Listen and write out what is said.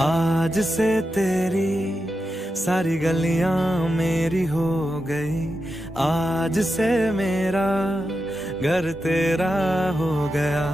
आज से तेरी सारी गलियां मेरी हो गई, आज से मेरा घर तेरा हो गया।